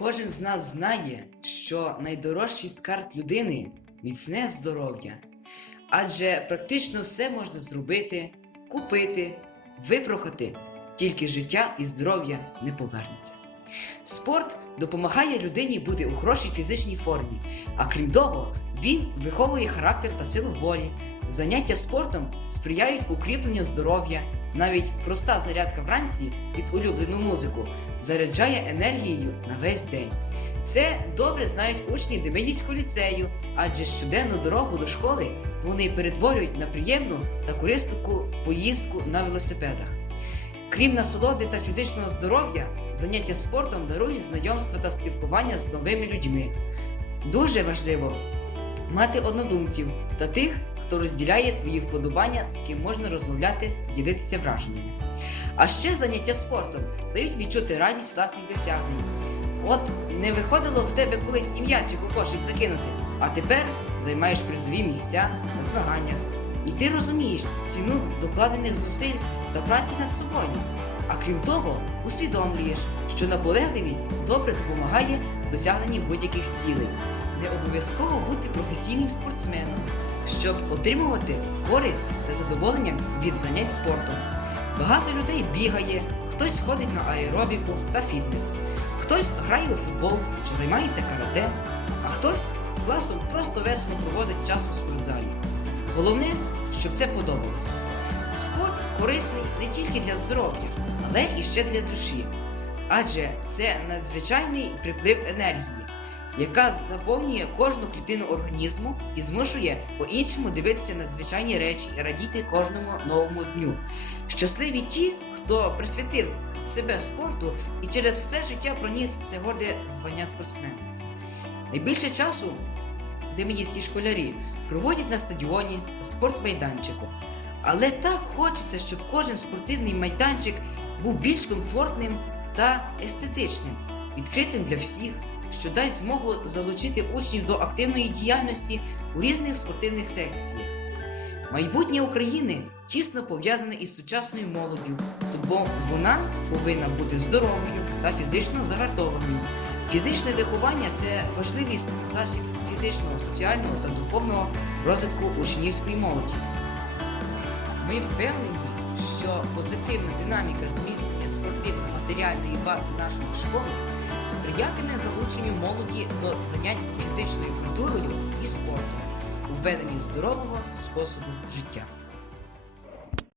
Кожен з нас знає, що найдорожчий скарб людини міцне здоров'я. Адже практично все можна зробити, купити, випрохати, тільки життя і здоров'я не повернеться. Спорт допомагає людині бути у хорошій фізичній формі, а крім того, він виховує характер та силу волі. Заняття спортом сприяють укріпленню здоров'я. Навіть проста зарядка вранці під улюблену музику заряджає енергією на весь день. Це добре знають учні Демидівського ліцею, адже щоденну дорогу до школи вони перетворюють на приємну та корисну поїздку на велосипедах. Крім насолоди та фізичного здоров'я, заняття спортом дарують знайомства та спілкування з новими людьми. Дуже важливо мати однодумців та тих, хто розділяє твої вподобання, з ким можна розмовляти та ділитися враженнями. А ще заняття спортом дають відчути радість власних досягнень. От не виходило в тебе колись і м'ячик у кошик закинути, а тепер займаєш призові місця на змаганнях. І ти розумієш ціну докладених зусиль та праці над собою. А крім того, усвідомлюєш, що наполегливість добре допомагає досягненні будь-яких цілей. Не обов'язково бути професійним спортсменом, щоб отримувати користь та задоволення від занять спортом. Багато людей бігає, хтось ходить на аеробіку та фітнес, хтось грає у футбол чи займається карате, а хтось класом просто весело проводить час у спортзалі. Головне, щоб це подобалося. Спорт корисний не тільки для здоров'я, але і ще для душі. Адже це надзвичайний приплив енергії, яка заповнює кожну клітину організму і змушує по-іншому дивитися на звичайні речі і радіти кожному новому дню. Щасливі ті, хто присвятив себе спорту і через все життя проніс це горде звання спортсмена. Найбільше часу демидівські школярі проводять на стадіоні та спортмайданчику. Але так хочеться, щоб кожен спортивний майданчик був більш комфортним та естетичним, відкритим для всіх, що дасть змогу залучити учнів до активної діяльності у різних спортивних секціях. Майбутнє України тісно пов'язане із сучасною молоддю, тому вона повинна бути здоровою та фізично загартованою. Фізичне виховання це важливий засіб фізичного, соціального та духовного розвитку учнівської молоді. Ми впевнені, що позитивна динаміка зміцнення спортивно-матеріальної бази нашої школи сприятиме залученню молоді до занять фізичною культурою і спортом у веденні здорового способу життя.